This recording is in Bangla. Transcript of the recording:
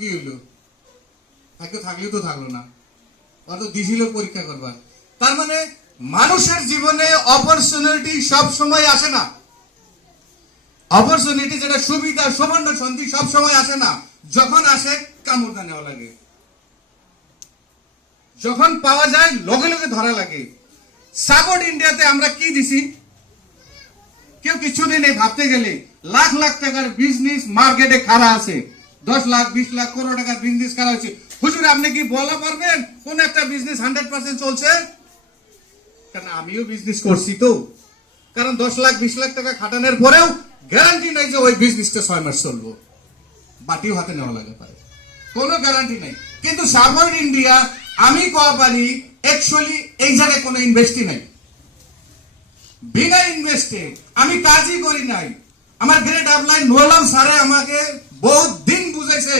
কি হইলো? থাকলেও তো থাকলো না, অত দিছিল পরীক্ষা করবার। তার মানে মানুষের জীবনে অপরচুনিটি সব সময় আসে না। অপরচুনিটি যেটা সুবিধা, সুবর্ণ সন্ধি সব সময় আসে না। যখন আসে কামড়টা নেওয়া লাগে, যখন পাওয়া যায় লগে লগে ধরা লাগে। সাপোর্ট ইন্ডিয়াতে আমরা কি দিছি? কেউ কিছুদিন এই ভাবতে গেলে লাখ লাখ টাকার বিজনেস মার্কেটে খাড়া আছে, 10 লাখ 20 লাখ কোটি টাকার বিজনেস খাড়া হচ্ছে। হুজুর আপনি কি বলা পারবেন কোন একটা বিজনেস 100% চলছে? কারণ আমিও বিজনেস করছি তো। কারণ 10 লাখ 20 লাখ টাকা খাটানোর পরেও গ্যারান্টি নাই যে ওই বিজনেসটা 6 মাস চলবো, বাটিও হাতে নেওয়া লাগে পারে, কোনো গ্যারান্টি নাই। কিন্তু সাপোর্ট ইন্ডিয়া আমি কোয়া পারি অ্যাকচুয়ালি এই জায়গায় কোনো ইনভেস্টই নাই। বিনা ইনভেস্টে আমি কাজই করি নাই। আমার গ্রেড আপলাইন নোলাম স্যারে আমাকে বহুত দিন বুঝাইছে